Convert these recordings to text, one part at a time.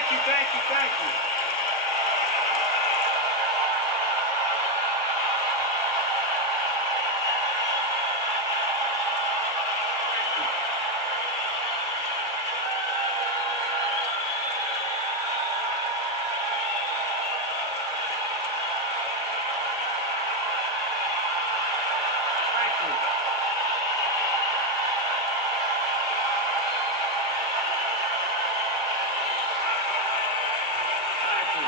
Thank you, thank you, thank you. Thank you. Thank you.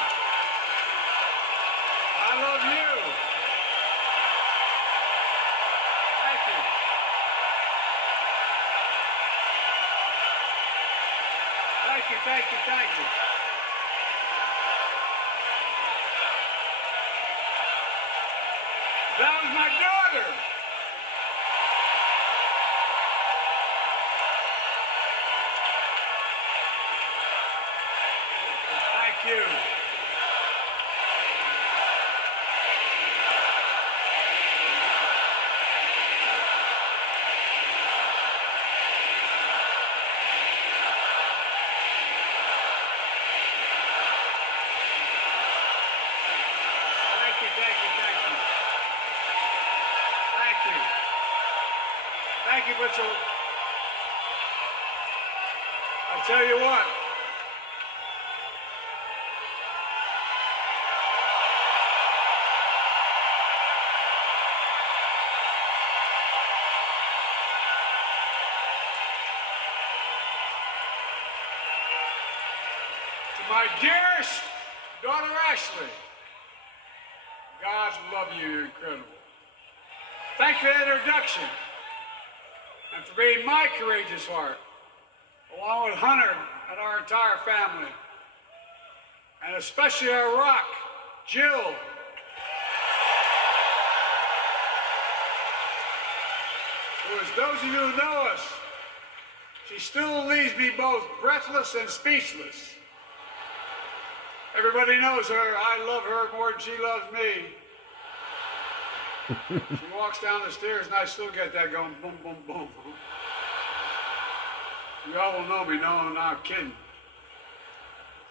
I love you. Thank you. Thank you, thank you, thank you. That was my daughter. Thank you. Thank you, thank you, thank you. Thank you. Thank you, but so I'll tell you what. To my dearest daughter Ashley, God love you, you're incredible. Thank you for that introduction and for being my courageous heart, along with Hunter and our entire family, and especially our rock, Jill. Who, as those of you who know us, she still leaves me both breathless and speechless. Everybody knows her. I love her more than she loves me. She walks down the stairs and I still get that going boom, boom, boom. You all will know me. No, I'm not kidding.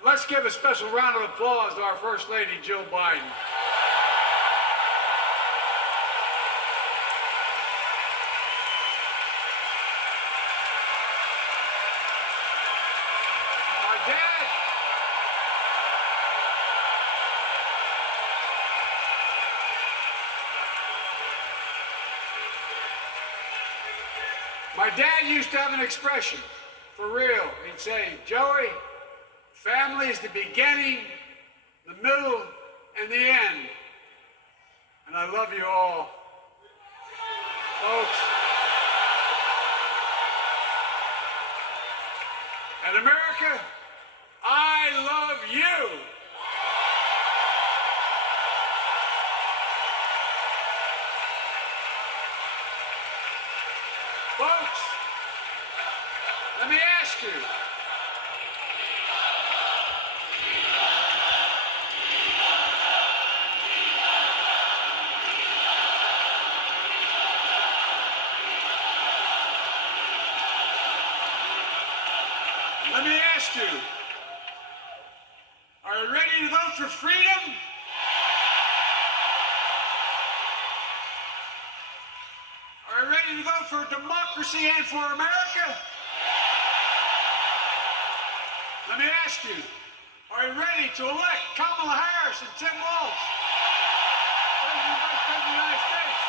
Let's give a special round of applause to our First Lady, Jill Biden. My dad used to have an expression, for real. He'd say, Joey, family is the beginning, the middle, and the end. And I love you all. Folks. And America, I love you. Folks, let me ask you. Let me ask you. Are you ready to vote for freedom? Are you ready to vote for democracy and for America? Let me ask you, are you ready to elect Kamala Harris and Tim Walz, President and Vice President of the United States?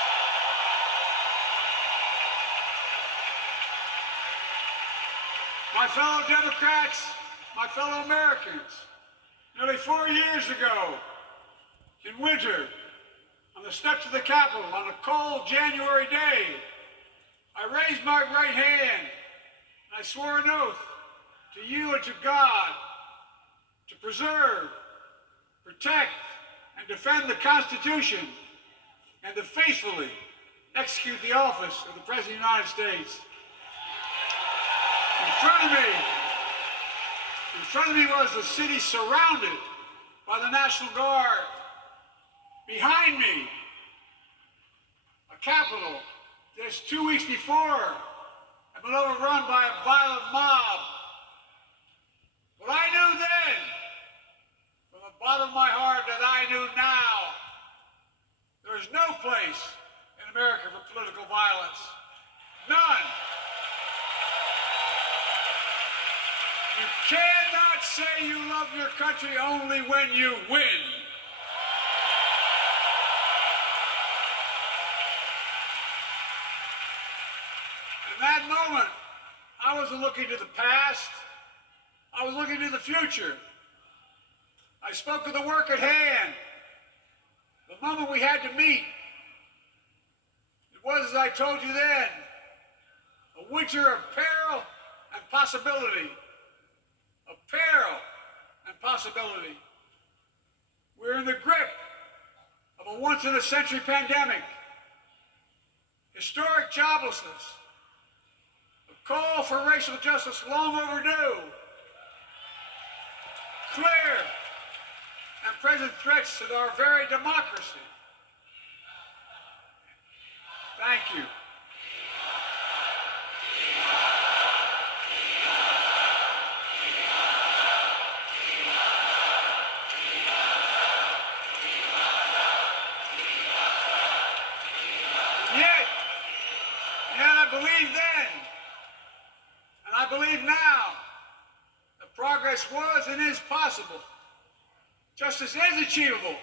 My fellow Democrats, my fellow Americans, nearly 4 years ago, in winter, on the steps of the Capitol, on a cold January day, I raised my right hand and I swore an oath to you and to God to preserve, protect, and defend the Constitution and to faithfully execute the office of the President of the United States. In front of me was the city surrounded by the National Guard. Behind me, a Capitol just 2 weeks before had been overrun by a violent mob. But I knew then cannot say you love your country only when you win. In that moment, I wasn't looking to the past. I was looking to the future. I spoke of the work at hand, the moment we had to meet. It was, as I told you then, a winter of peril and possibility. Of peril and possibility. We're in the grip of a once-in-a-century pandemic, historic joblessness, a call for racial justice long overdue, clear and present threats to our very democracy. Thank you. Yet I believed then, and I believe now, that progress was and is possible. Justice is achievable,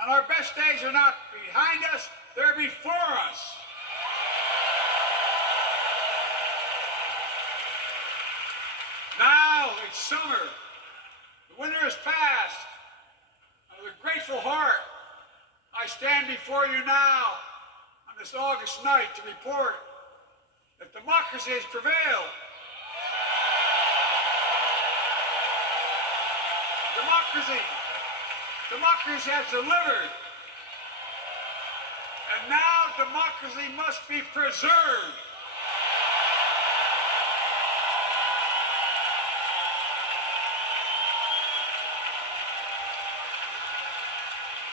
and our best days are not behind us, they're before us. Now it's summer. The winter has passed. And with a grateful heart, I stand before you now on this August night to report that democracy has prevailed. Democracy has delivered. And now democracy must be preserved.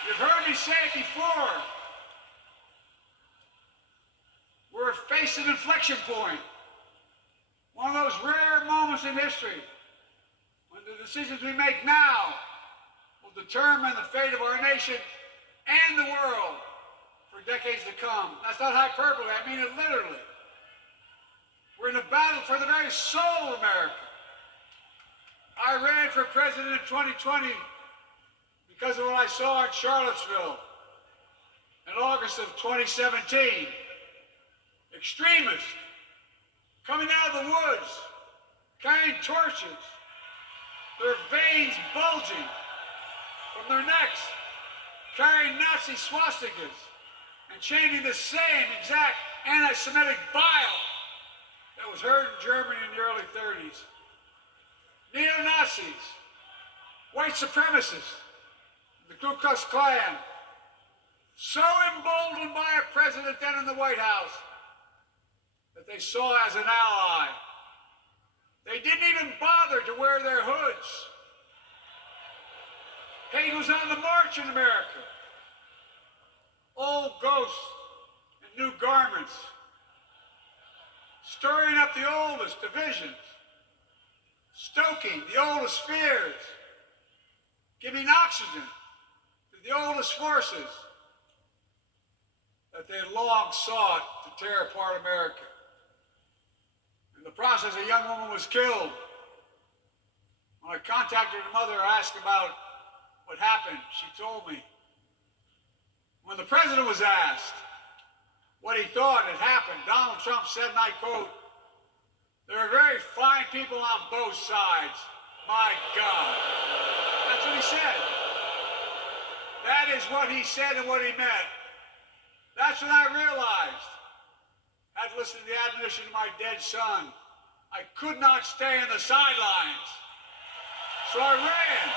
You've heard me say it before. We're facing an inflection point. One of those rare moments in history when the decisions we make now will determine the fate of our nation and the world for decades to come. That's not hyperbole, I mean it literally. We're in a battle for the very soul of America. I ran for president in 2020 because of what I saw in Charlottesville in August of 2017. Extremists coming out of the woods, carrying torches, their veins bulging from their necks, carrying Nazi swastikas, and chanting the same exact anti-Semitic bile that was heard in Germany in the early 30s. Neo-Nazis, white supremacists, the Ku Klux Klan, so emboldened by a president then in the White House that they saw as an ally. They didn't even bother to wear their hoods. Hate was on the march in America. Old ghosts in new garments, stirring up the oldest divisions, stoking the oldest fears, giving oxygen to the oldest forces that they had long sought to tear apart America. In the process, a young woman was killed. When I contacted her mother, I asked about what happened. She told me. When the president was asked what he thought had happened, Donald Trump said, and I quote, "There are very fine people on both sides. My God." That's what he said. That is what he said and what he meant. That's when I realized, I had to listen to the admonition of my dead son, I could not stay on the sidelines. So I ran.